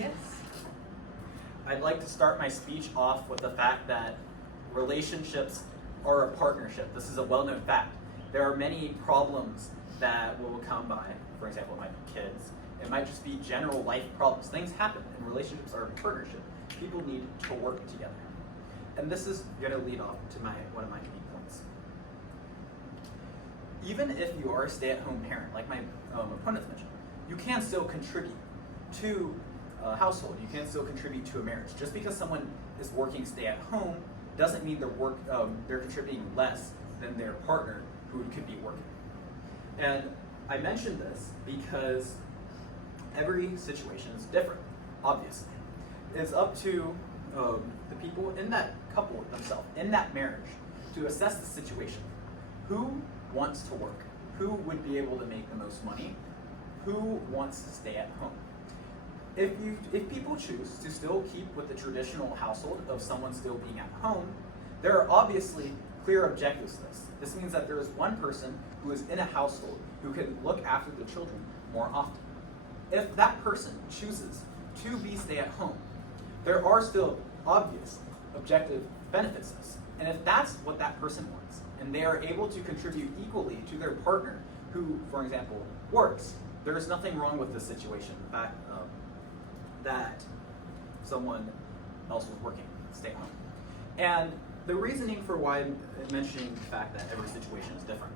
Yes. I'd like to start my speech off with the fact that relationships are a partnership. This is a well-known fact. There are many problems that will come by. For example, it might be kids. It might just be general life problems. Things happen, and relationships are a partnership. People need to work together. And this is going to lead off to one of my key points. Even if you are a stay-at-home parent, like my opponents mentioned, you can still contribute to a household. You can still contribute to a marriage. Just because someone is working stay-at-home doesn't mean they're contributing less than their partner who could be working. And I mention this because every situation is different, obviously. It's up to the people in that couple themselves, in that marriage, to assess the situation. Who wants to work? Who would be able to make the most money? Who wants to stay at home? If people choose to still keep with the traditional household of someone still being at home, there are obviously clear objectives to this. This means that there is one person who is in a household who can look after the children more often. If that person chooses to be stay-at-home, there are still obvious objective benefits to this. And if that's what that person wants, and they are able to contribute equally to their partner who, for example, works, there is nothing wrong with this situation. The fact that someone else was working, stay home. And the reasoning for why I'm mentioning the fact that every situation is different.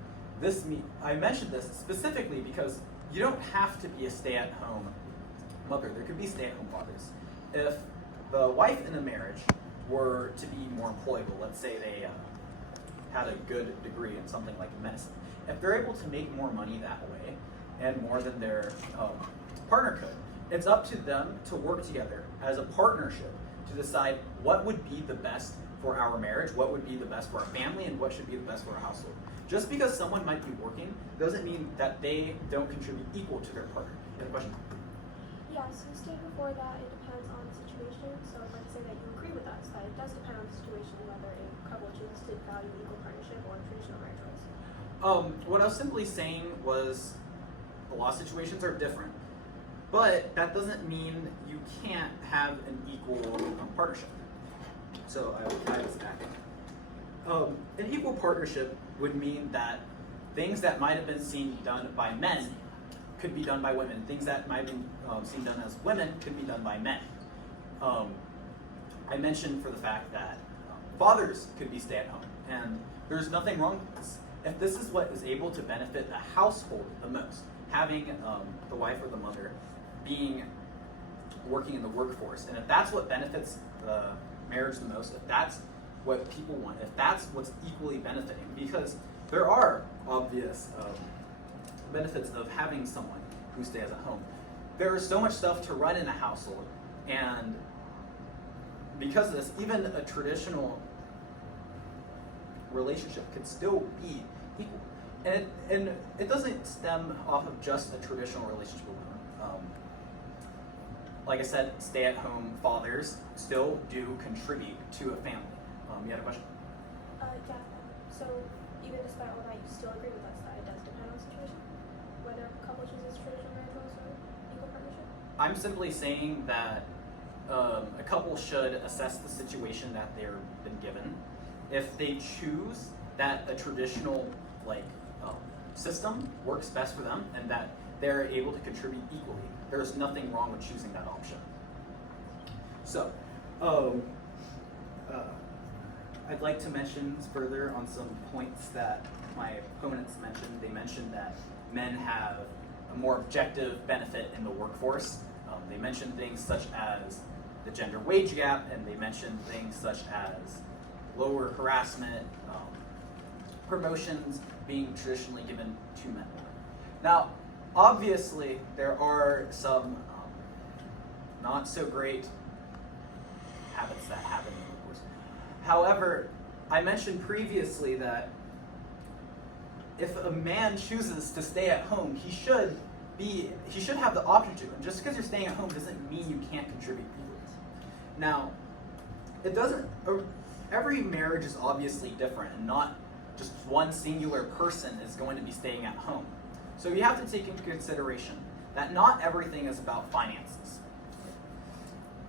I mentioned this specifically because you don't have to be a stay-at-home mother. There could be stay-at-home fathers. If the wife in a marriage were to be more employable, let's say they had a good degree in something like medicine, if they're able to make more money that way and more than their partner could, it's up to them to work together as a partnership to decide what would be the best for our marriage, what would be the best for our family, and what should be the best for our household. Just because someone might be working doesn't mean that they don't contribute equal to their partner. You have a question? Yeah, so you stated before that it depends on the situation. So let's say that you agree with us that it does depend on the situation whether a couple chooses to value equal partnership or traditional marriage roles. What I was simply saying was a lot of situations are different, but that doesn't mean you can't have an equal partnership. So I will try this back. An equal partnership would mean that things that might have been seen done by men could be done by women. Things that might have been seen done as women could be done by men. I mentioned for the fact that fathers could be stay-at-home, and there's nothing wrong with this. If this is what is able to benefit the household the most, having the wife or the mother working in the workforce, and if that's what benefits the marriage the most, if that's what people want, if that's what's equally benefiting, because there are obvious benefits of having someone who stays at home. There is so much stuff to run in a household, and because of this, even a traditional relationship could still be equal. And it doesn't stem off of just a traditional relationship with women. Like I said, stay-at-home fathers still do contribute to a family. You had a question? Yeah. So even despite all that, you still agree with us that it does depend on the situation, whether a couple chooses traditional marriage roles or equal partnership? I'm simply saying that a couple should assess the situation that they've been given. If they choose that a traditional system works best for them and that they're able to contribute equally, there's nothing wrong with choosing that option. So, I'd like to mention further on some points that my opponents mentioned. They mentioned that men have a more objective benefit in the workforce. They mentioned things such as the gender wage gap, and they mentioned things such as lower harassment, promotions being traditionally given to men. Now, obviously, there are some not so great habits that happen in the workforce. However, I mentioned previously that if a man chooses to stay at home, he should have the option to. And just because you're staying at home doesn't mean you can't contribute equally. Now, every marriage is obviously different, and not just one singular person is going to be staying at home. So you have to take into consideration that not everything is about finances.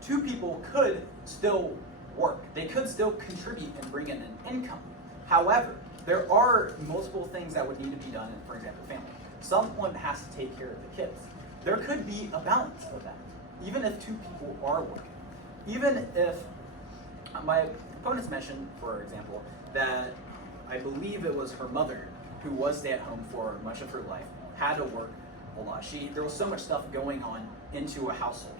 two people could still work. They could still contribute and bring in an income. However, there are multiple things that would need to be done in, for example, family. Someone has to take care of the kids. There could be a balance of that, even if two people are working. Even if my opponents mentioned, for example, that I believe it was her mother who was stay at home for much of her life, had to work a lot. There was so much stuff going on into a household.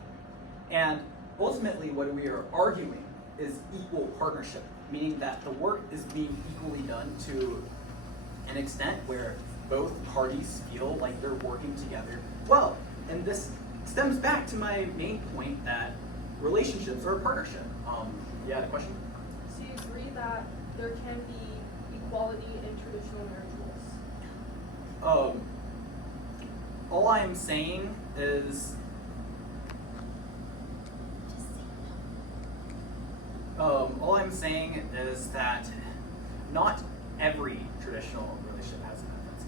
And ultimately what we are arguing is equal partnership, meaning that the work is being equally done to an extent where both parties feel like they're working together well. And this stems back to my main point that relationships are a partnership. You had a question? So you agree that there can be equality in traditional marriage roles? All I'm saying is that not every traditional relationship has benefits.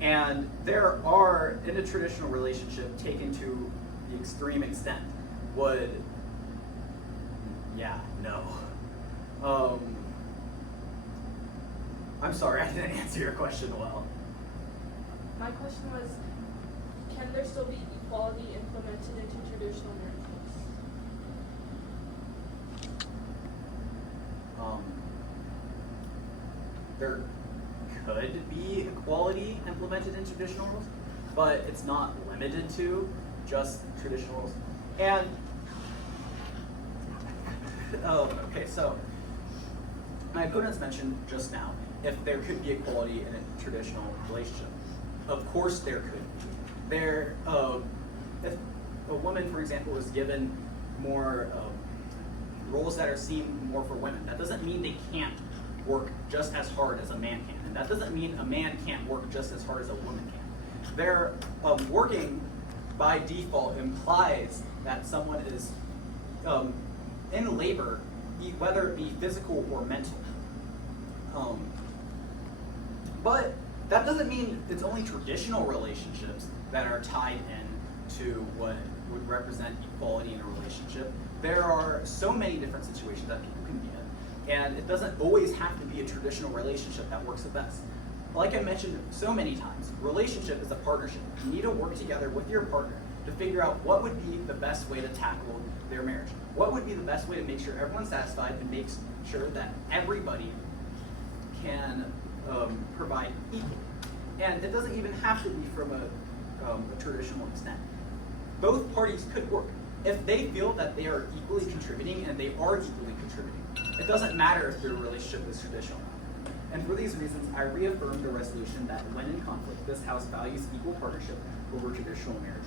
And there are, in a traditional relationship taken to the extreme extent, would, yeah, no. I'm sorry, I didn't answer your question well. My question was, can there still be equality implemented into traditional marriage roles? There could be equality implemented in traditional roles, but it's not limited to just traditional roles. And okay, so my opponents mentioned just now if there could be equality in a traditional relationship. Of course there could be. If a woman, for example, was given more roles that are seen more for women, that doesn't mean they can't work just as hard as a man can. And that doesn't mean a man can't work just as hard as a woman can. Their working by default implies that someone is in labor, whether it be physical or mental. But that doesn't mean it's only traditional relationships that are tied in to what would represent equality in a relationship. There are so many different situations that people can be in, and it doesn't always have to be a traditional relationship that works the best. Like I mentioned so many times, relationship is a partnership. You need to work together with your partner to figure out what would be the best way to tackle their marriage. What would be the best way to make sure everyone's satisfied and make sure that everybody can provide equally. And it doesn't even have to be from a traditional extent. Both parties could work. If they feel that they are equally contributing, and they are equally contributing, it doesn't matter if their relationship is traditional. And for these reasons, I reaffirm the resolution that when in conflict, this House values equal partnership over traditional marriage.